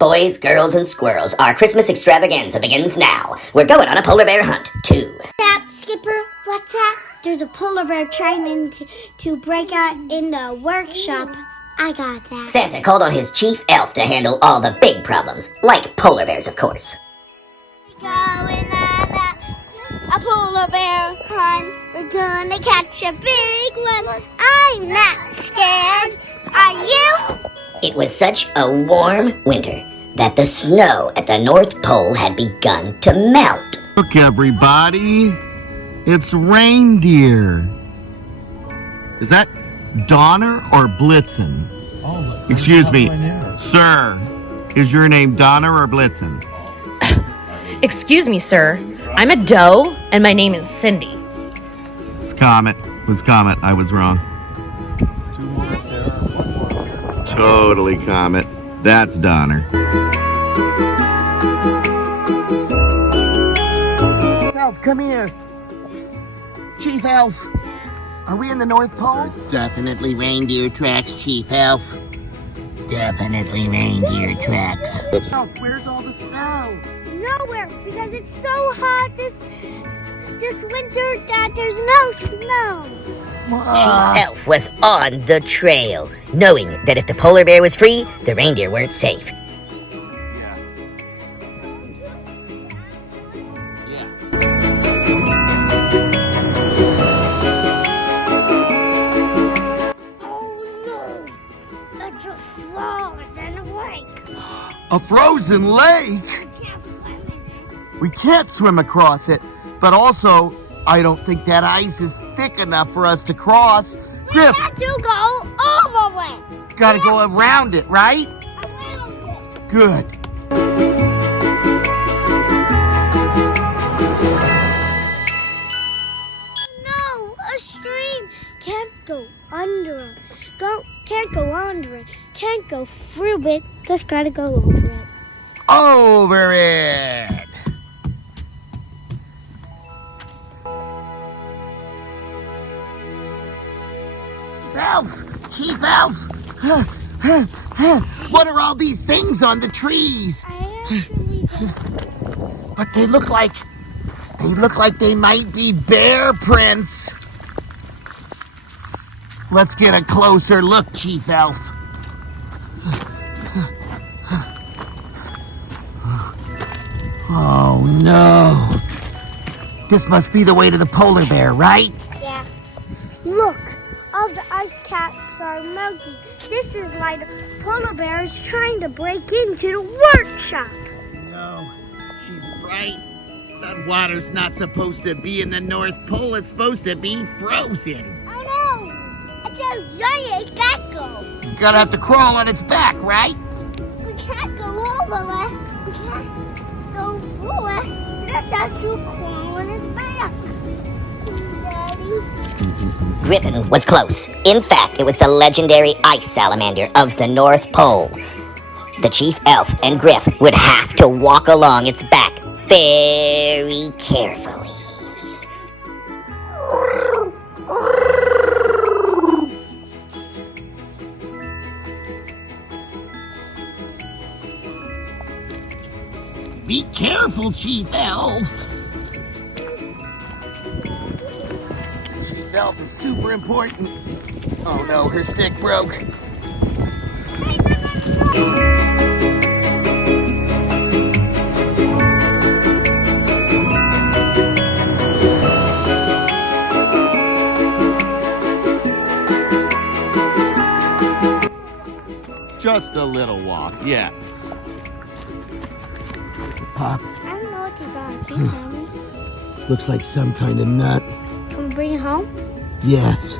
Boys, girls, and squirrels, our Christmas extravaganza begins now. We're going on a polar bear hunt, too. What's up, Skipper? What's up? There's a polar bear trying to break out in the workshop. I got that. Santa called on his chief elf to handle all the big problems, like polar bears, of course. Going on a polar bear hunt. We're gonna catch a big one. I'm not scared. Are you? It was such a warm winter that the snow at the North Pole had begun to melt. Look, everybody, it's reindeer. Is that Donner or Blitzen? Oh, look, Excuse me, there. sir, is your name Donner or Blitzen? Excuse me, sir. I'm a doe, and my name is Cindy. It's Comet. It was Comet. I was wrong. Two more up there, one more here. Totally Comet. That's Donner. Elf, come here. Chief Elf. Are we in the North Pole? Definitely reindeer tracks, Chief Elf. Definitely reindeer tracks. Elf, where's all the snow? Nowhere, because it's so hot this winter that there's no snow. Chief Elf was on the trail, knowing that if the polar bear was free, the reindeer weren't safe. It's a frozen lake. A frozen lake? I can't swim in it. We can't swim across it, but also, I don't think that ice is thick enough for us to cross. Griff, We have to go over it. gotta go around it, right? Around it. Good. No, a stream can't go under it. Can't go under it. Can't go through it. Just gotta go over it. Over it! Elf! Chief Elf! What are all these things on the trees? I actually did. But they look like they might be bear prints. Let's get a closer look, Chief Elf. Oh no. This must be the way to the polar bear, right? Yeah. Look, all the ice caps are melting. This is like polar bears trying to break into the workshop. No, she's right. That water's not supposed to be in the North Pole. It's supposed to be frozen. Oh no! It's a giant gecko. You're gonna have to crawl on its back, right? We can't go over it. We can't go through it. We just have to crawl on its back. Daddy. Griffin was close. In fact, it was the legendary ice salamander of the North Pole. The chief elf and Griff would have to walk along its back very carefully. Be careful, Chief Elf. Chief Elf is super important. Oh no, her stick broke. Just a little walk, yes. Pop, I don't know what these are. Can you tell me? looks like some kind of nut. Can we bring it home? Yes.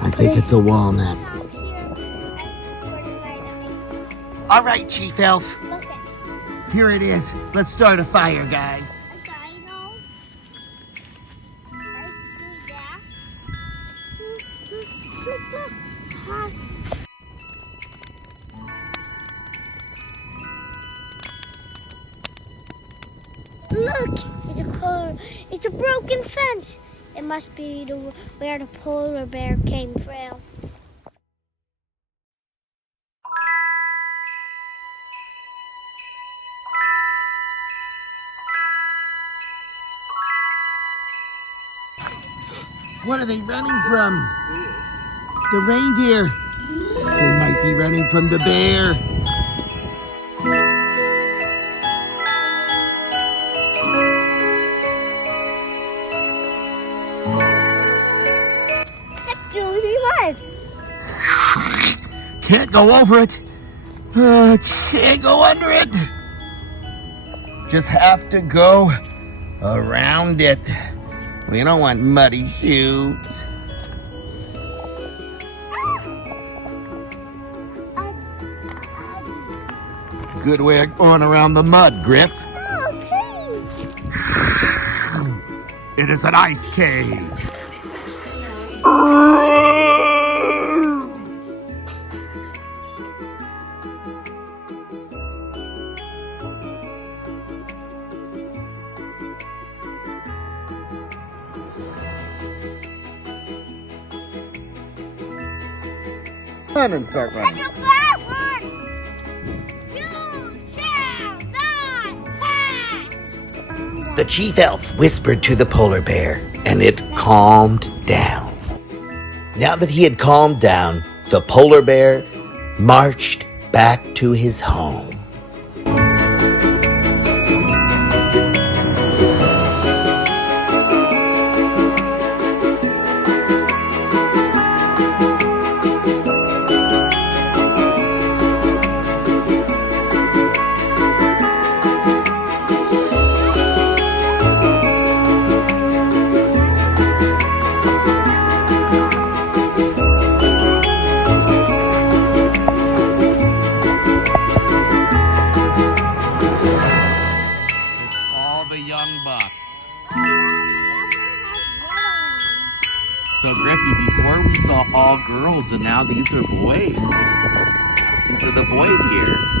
I think it's a walnut. Out here and put it right on it. All right, Chief Elf. Look at Here it is. Let's start a fire, guys. a dino. Let's do that. Hot. Look, it's a broken fence. It must be where the polar bear came from. What are they running from? The reindeer. They might be running from the bear. Excuse me. Can't go over it. Can't go under it. Just have to go around it. We don't want muddy shoes. Good way of going around the mud, Griff. Okay. It is an ice cave. Run and start running. That's a bad one. You shall not pass. The chief elf whispered to the polar bear, and it calmed down. Now that he had calmed down, the polar bear marched back to his home. All the young bucks. So, Griffy, before we saw all girls, and now these are boys. These are the boy deer.